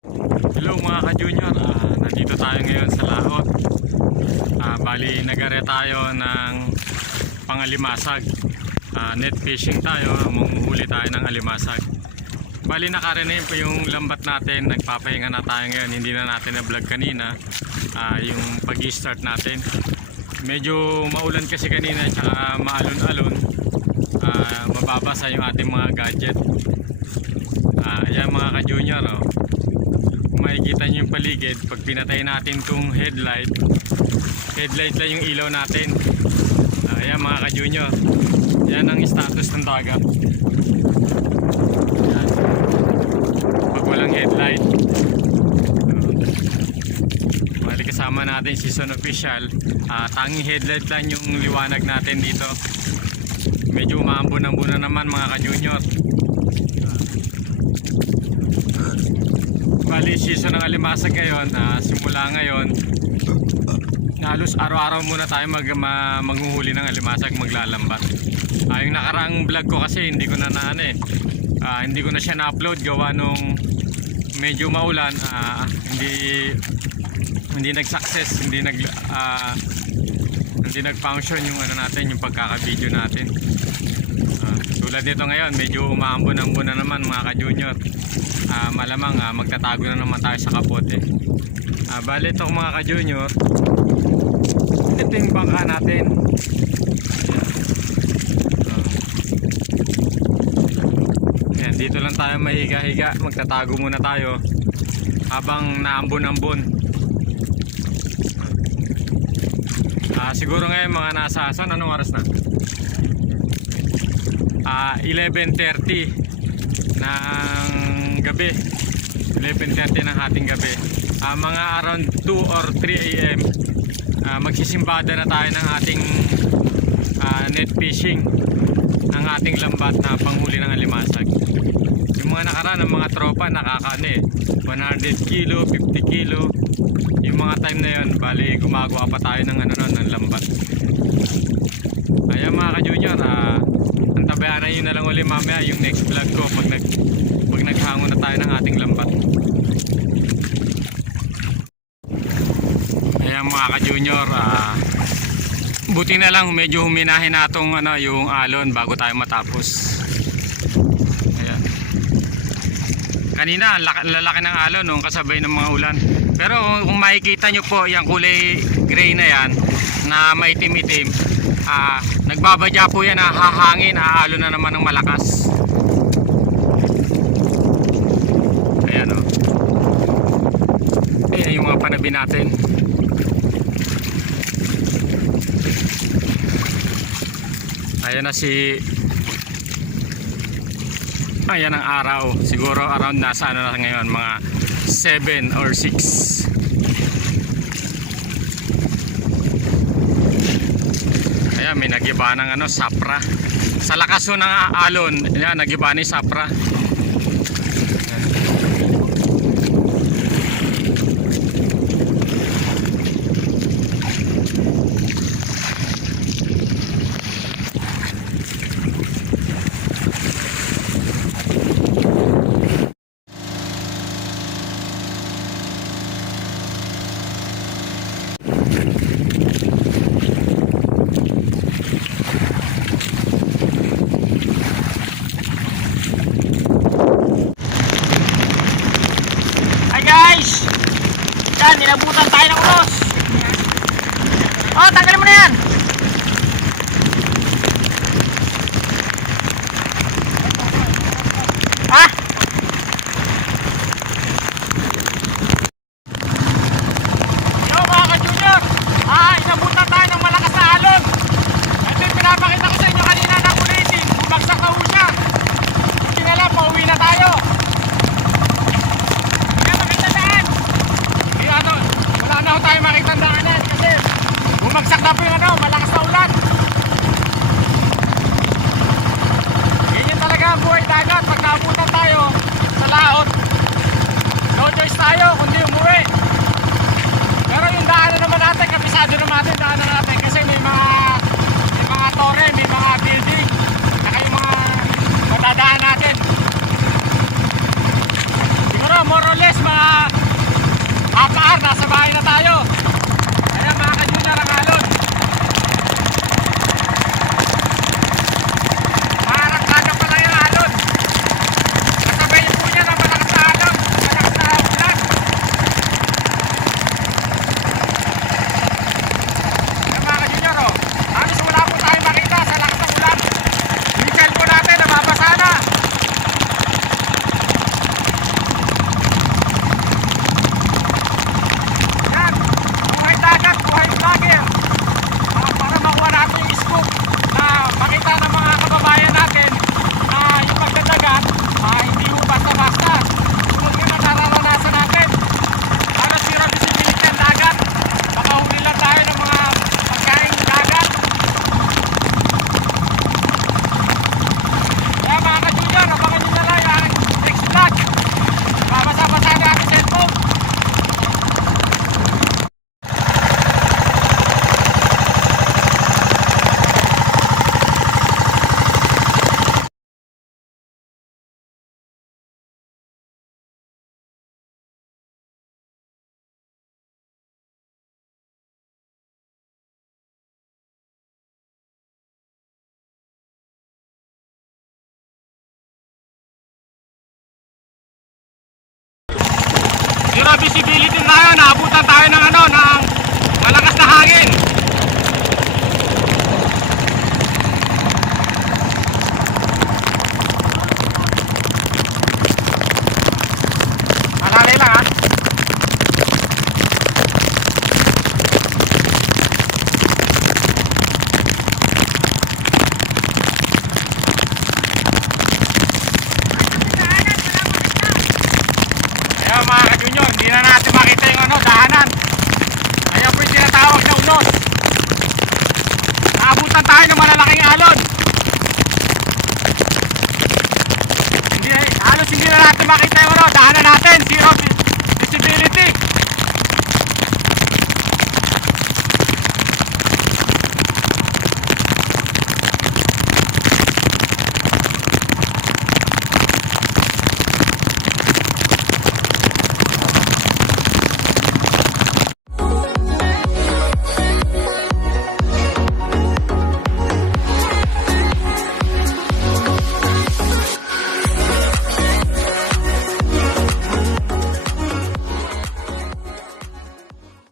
Hello mga ka-junior, nandito tayo ngayon sa laot. Bali nag-are tayo ng pangalimasag. Net fishing tayo, manguhuli tayo ng alimasag. Bali nakarenayin pa yung lambat natin, nagpapahinga na tayo ngayon. Hindi na natin na-vlog kanina yung pag-i-start natin. Medyo maulan kasi kanina at maalon-alon. Mababasa yung ating mga gadget. Ayan mga ka-junior, oh. Makikita nyo yung paligid. Pag pinatay natin itong headlight lang yung ilaw natin. Ayan mga ka-junior, yan ang status ng dagat. Ayan. Pag walang headlight, bali kasama natin si Son Official. Tanging headlight lang yung liwanag natin dito. Medyo umaambon-ambon na naman mga ka-junior. Bali season ng alimasag ngayon, simula ngayon halos araw-araw muna tayo maghuhuli ng alimasag, maglalambat. Yung nakaraang vlog ko kasi hindi ko na hindi ko na siya na-upload gawa nung medyo maulan. Hindi nag-success, hindi nag-function yung natin, yung pagkaka-video natin. Tulad nito ngayon, medyo umaambon-ambon na naman mga ka-junior. Malamang magtatago na naman tayo sa kapote. Bali itong mga ka-junior, ito yung bangka natin. Ayan, dito lang tayo mahiga-higa, magtatago muna tayo habang naambon-ambon. Siguro ngayon mga nasa, saan, anong oras na? 11:30 ng gabi, 11:30 ng hating gabi. Mga around 2 or 3 AM magsisimbada na tayo ng ating net fishing, ng ating lambat na panghuli ng alimasag. Yung mga nakaraan ng mga tropa nakakane 100 kilo, 50 kilo. Yung mga time na yun, bali gumagawa pa tayo ng ng lambat. Ayan mga ka-junior, antabayanan nyo na lang ulit mamaya yung next vlog ko pag naghango na tayo ng ating lambat. Ayan mga ka-junior, buti na lang medyo huminahin natong yung alon bago tayo matapos. Ayan. Kanina lalaki ng alon nung kasabay ng mga ulan. Pero kung makikita nyo po yung kulay gray na yan na maitim-itim, nagbabadya po yan, hahangin, aalo na naman ng malakas. Ayan o. Ayan yung mga panabi natin. Ayan na ayan ang araw. Siguro around nasa na ngayon, mga 7 or 6. Ayan, may nagiba ng sapra. Sa lakas ng alon, ayan, nagiba ni sapra. Yan, nilabutan tayo ng ulos. Tanggalin mo na yan. Yo mga ka-junior, inabutan tayo ng malakas na alon. Ito yung pinapakita ko sa inyo kanina na kulitin. Bumagsak na ho siya. Hindi na lang, pauwi na tayo. Wala na ho tayo makitang daanan kasi bumagsak na po yung malakas na ulan. Ganyan talaga ang buhay dagat. Pag naabutan tayo sa laot, no choice tayo kundi umuwi. Pero yung daanan naman natin, kabisado naman natin daanan natin kasi may mga tore, may mga building, saka yung mga matadaan natin. Siguro more or less mga low visibility tayo, naabutan tayo ng ano, ng